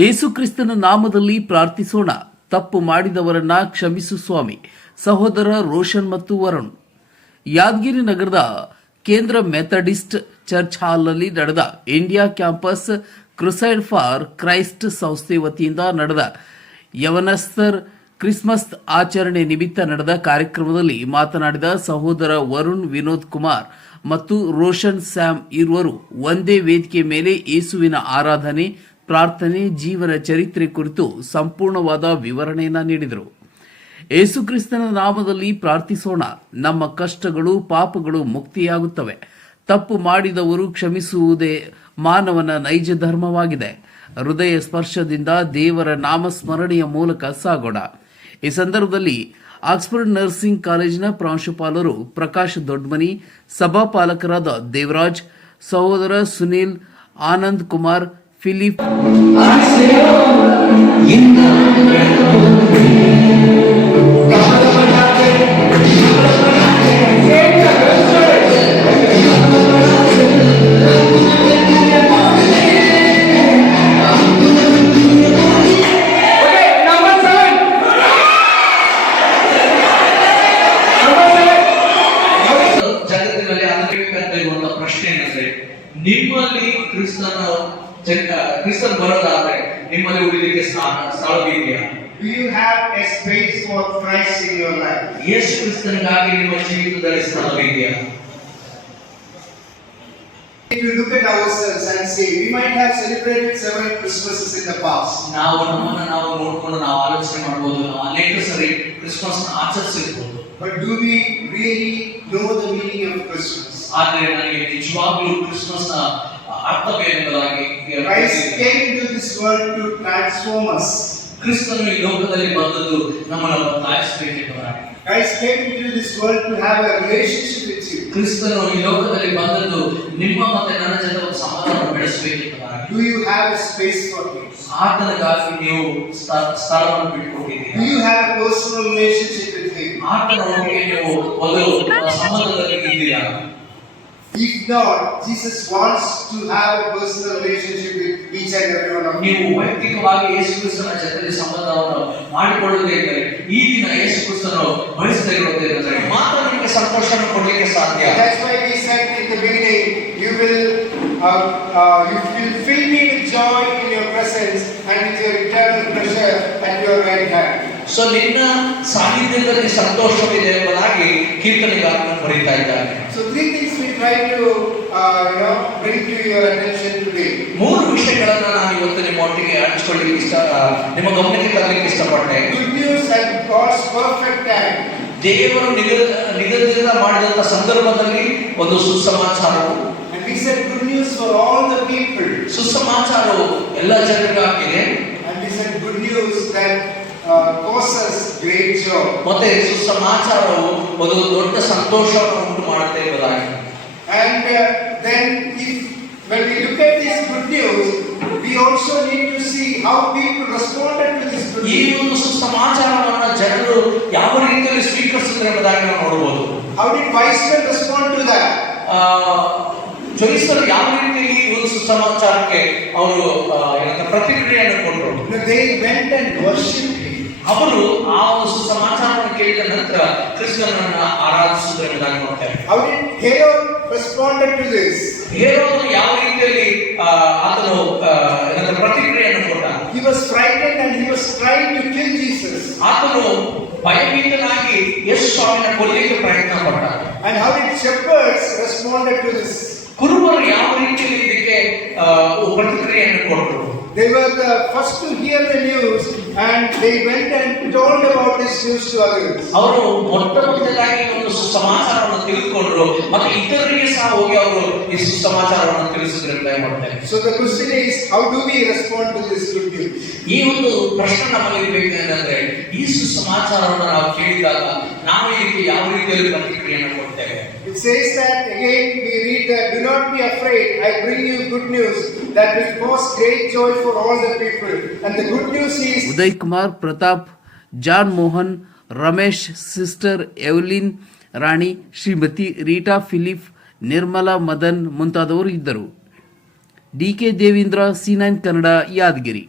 ಯೇಸು ಕ್ರಿಸ್ತನ ನಾಮದಲ್ಲಿ ಪ್ರಾರ್ಥಿಸೋಣ. ತಪ್ಪು ಮಾಡಿದವರನ್ನ ಕ್ಷಮಿಸು ಸ್ವಾಮಿ. ಸಹೋದರ ರೋಷನ್ ಮತ್ತು ವರುಣ್. ಯಾದಗಿರಿ ನಗರದ ಕೇಂದ್ರ ಮೆಥಡಿಸ್ಟ್ ಚರ್ಚ್ ಹಾಲ್ನಲ್ಲಿ ನಡೆದ ಇಂಡಿಯಾ ಕ್ಯಾಂಪಸ್ ಕ್ರುಸೈಡ್ ಫಾರ್ ಕ್ರೈಸ್ಟ್ ಸಂಸ್ಥೆ ವತಿಯಿಂದ ನಡೆದ ಯವನಸ್ಥರ್ ಕ್ರಿಸ್ಮಸ್ ಆಚರಣೆ ನಿಮಿತ್ತ ನಡೆದ ಕಾರ್ಯಕ್ರಮದಲ್ಲಿ ಮಾತನಾಡಿದ ಸಹೋದರ ವರುಣ್ ವಿನೋದ್ ಕುಮಾರ್ ಮತ್ತು ರೋಷನ್ ಸ್ಯಾಮ್ ಇರುವರು ಒಂದೇ ವೇದಿಕೆ ಮೇಲೆ ಯೇಸುವಿನ ಆರಾಧನೆ, ಪ್ರಾರ್ಥನೆ, ಜೀವನ ಚರಿತ್ರೆ ಕುರಿತು ಸಂಪೂರ್ಣವಾದ ವಿವರಣೆಯನ್ನ ನೀಡಿದರು. ಯೇಸುಕ್ರಿಸ್ತನ ನಾಮದಲ್ಲಿ ಪ್ರಾರ್ಥಿಸೋಣ. ನಮ್ಮ ಕಷ್ಟಗಳು, ಪಾಪಗಳು ಮುಕ್ತಿಯಾಗುತ್ತವೆ. ತಪ್ಪು ಮಾಡಿದವರು ಕ್ಷಮಿಸುವುದೇ ಮಾನವನ ನೈಜ ಧರ್ಮವಾಗಿದೆ. ಹೃದಯ ಸ್ಪರ್ಶದಿಂದ ದೇವರ ನಾಮಸ್ಮರಣೆಯ ಮೂಲಕ ಸಾಗೋಣ. ಈ ಸಂದರ್ಭದಲ್ಲಿ ಆಕ್ಸ್ಫರ್ಡ್ ನರ್ಸಿಂಗ್ ಕಾಲೇಜಿನ ಪ್ರಾಂಶುಪಾಲರು ಪ್ರಕಾಶ್ ದೊಡ್ಮನಿ, ಸಭಾಪಾಲಕರಾದ ದೇವರಾಜ್, ಸಹೋದರ ಸುನೀಲ್, ಆನಂದ್ ಕುಮಾರ್, ಫಿಲಿಪ್ ಪ್ರಶ್ನೆ ಏನಂದ್ರೆ, ನಿಮ್ಮಲ್ಲಿ ಕ್ರಿಸ್ತನ್ ಬರೋದಾದ್ರೆ ನಿಮ್ಮಲ್ಲಿ ಉಳಿಲಿಕ್ಕೆ ಸ್ಥಳವಿದೆಯಾ? Do you have a space for Christ in your life? ಯೇಸು ಕ್ರಿಸ್ತನಿಗಾಗಿ ನಿಮ್ಮ ಜೀವಿತದಲ್ಲಿ ಸ್ಥಳವಿದೆಯಾ? If you look at ourselves and say, we might have celebrated several Christmases in the past. ನಾವು ನಮ್ಮನ್ನ ನಾವು ನೋಡ್ಕೊಂಡು ನಾವು ಆಲೋಚನೆ ಮಾಡಬಹುದು, ನಾವು ಅನೇಕ ಸರಿ Christmas ಆಚರಿಸಿರ್ಬೋದು. But do we really know the meaning of Christmas? ಆದರೆ ನನಗೆ ನಿಜವಾಗ್ಲೂ ಕ್ರಿಸ್ಮಸ್ ನ ಅರ್ಥವೇನೆಂಬುದಾಗಿ Christ came into this world to transform us. ಕ್ರಿಸ್ತನು ಈ ಲೋಕದಲ್ಲಿ ಬಂದದ್ದು ನಮ್ಮನ್ನು ಬದಲಾಯಿಸಬೇಕೆಂಬುದಾಗಿ. Christ came into this world to have a relationship with you. ಕ್ರಿಸ್ತನು ಈ ಲೋಕದಲ್ಲಿ ಬಂದದ್ದು ನಿಮ್ಮ ಮತ್ತೆ ನನ್ನ ಜೊತೆ ಒಂದು ಸಂಬಂಧವನ್ನು ಬೆಳೆಸಬೇಕೆಂಬುದಾಗಿ. Do you have a space for him? ಆತನಿಗಾಗಿ ನೀವು ಸ್ಥಳವನ್ನು ಬಿಟ್ಟುಕೊಂಡಿದ್ದೀರಾ? Do you have a personal relationship with him? ಆತನೊಂದಿಗೆ ನೀವು ಒಂದು ಸಂಬಂಧದಲ್ಲಿ ಇದ್ದೀರಾ? If not, Jesus wants to have a personal relationship with each and every one of you. ನೀವು ವೈಯಕ್ತಿಕವಾಗಿ ಯೇಸು ಕ್ರಿಸ್ತನ ಜೊತೆ ಸಂಬಂಧವನ್ನು ಮಾಡಿಕೊಳ್ಳುವುದೇ ಇದ್ದರೆ ಈ ದಿನ ಯೇಸು ಕ್ರಿಸ್ತನು ಬಯಸ್ತಾ ಇರೋದೇ ಇದ್ದರೆ ಮಾತ್ರ ನಿಮಗೆ ಸಂತೋಷವನ್ನು ಕೊಡಲಿಕ್ಕೆ ಸಾಧ್ಯ. That's why we said in the beginning, you will fill me with joy in your presence and with your eternal pleasure at your right hand. So ನಿನ್ನ ಸಾನ್ನಿಧ್ಯದಲ್ಲಿ ಸಂತೋಷವಿದೆ ಎಂಬುದಾಗಿ ಕೀರ್ತನೆಗಾರನು ಬರೀತಾ ಇದ್ದಾನೆ. So three things we try to bring to your attention today. ಮೂರು ವಿಷಯಗಳನ್ನ ನಾನು ಇವತ್ತು ನಿಮ್ಮ ಒಟ್ಟಿಗೆ ಹಂಚಿಕೊಳ್ಳಿಕ್ಕೆ ನಿಮ್ಮ ಗಮನಕ್ಕೆ ತರಲಿಕ್ಕೆ ಇಷ್ಟಪಟ್ಟೆ. Good news at God's perfect time. ದೇವರು ನಿಗದಿತ ಮಾಡಿದಂತ ಸಂದರ್ಭದಲ್ಲಿ ಒಂದು ಸುಸಮಾಚಾರವು. And we said good news for all the people. ಸುಸಮಾಚಾರವು ಎಲ್ಲ ಜನರಿಗಾಗಿದೆ. And we said good news that causes great joy. ಮತ್ತೆ ಸುಸಮಾಚಾರವು ಒಂದು ದೊಡ್ಡ ಸಂತೋಷವನ್ನು ಉಂಟು ಮಾಡುತ್ತೆ ಎಂಬುದಾಗಿ. And then when we look at this good news, we also need to see how people responded to this good news. ಈ ಒಂದು ಸುಸಮಾಚಾರವನ್ನು ಜನರು ಯಾವ ರೀತಿಯಲ್ಲಿ ಸ್ವೀಕರಿಸಿದ್ರು ಎಂಬುದಾಗಿ ನಾವು ನೋಡಬಹುದು. How did wise men respond to that? ಜೋಯಿಸರು ಯಾವ ರೀತಿಯಲ್ಲಿ ಈ ಒಂದು ಸುಸಮಾಚಾರಕ್ಕೆ ಅವರು ಪ್ರತಿಕ್ರಿಯೆಯನ್ನು ಕೊಟ್ಟರು? They went and worshipped him. ಅವರು ಆ ಒಂದು ಸಮಾಚಾರವನ್ನು ಕೇಳಿದ ನಂತರ ಕ್ರಿಸ್ತನನ್ನು ಆರಾಧಿಸಿದರು ಎಂಬುದಾಗಿ ನೋಡ್ತೇವೆ. How did Herod responded to this? ಹೆರೋದನು ಯಾವ ರೀತಿಯಲ್ಲಿ ಆತನು ಪ್ರತಿಕ್ರಿಯೆಯನ್ನು ಕೊಟ್ಟ? He was frightened and he was trying to kill Jesus. ಆತನು ಭಯಭೀತನಾಗಿ ಯೇಸು ಸ್ವಾಮಿಯನ್ನು ಕೊಲ್ಲಲಿಕ್ಕೆ ಪ್ರಯತ್ನ ಪಟ್ಟ. And how did shepherds responded to this? ಕುರುಬರು ಯಾವ ರೀತಿಯಲ್ಲಿ ಇದಕ್ಕೆ ಪ್ರತಿಕ್ರಿಯೆಯನ್ನು ಕೊಟ್ಟರು? They were the first to hear the news and they went and told about this news to others. ಅವರು ಮೊದಲಾಗಿ ಒಂದು ಸುಸಮಾಚಾರವನ್ನು ತಿಳಿದುಕೊಂಡರು ಮತ್ತು ಇತರರಿಗೆ ಸಹ ಹೋಗಿ ಅವರು ಈ ಸುಸಮಾಚಾರವನ್ನು ತಿಳಿಸಿದ್ರು ಅಂತ ಮಾಡ್ತಾರೆ. So the question is, how do we respond to this good news? ಈ ಒಂದು ಪ್ರಶ್ನೆ ನಮ್ಮಲ್ಲಿ ಬೇಕಂದ್ರೆ ಈ ಸುಸಮಾಚಾರವನ್ನು ನಾವು ಕೇಳಿದಾಗ ನಾವು ಇದಕ್ಕೆ ಯಾವ ರೀತಿಯಲ್ಲಿ ಪ್ರತಿಕ್ರಿಯೆಯನ್ನು ಕೊಡ್ತೇವೆ? It says that again we read that, do not be afraid, I bring you good news that will cause great joy for all the people. And the good news is Uday Kumar, Pratap, John Mohan, Ramesh, sister Evelyn Rani, Shrimati Rita, Philip, Nirmala, Madan ಮುಂತಾದವರು ಇದ್ದರು. DK Devendra, C9 Kannada, Yadgir.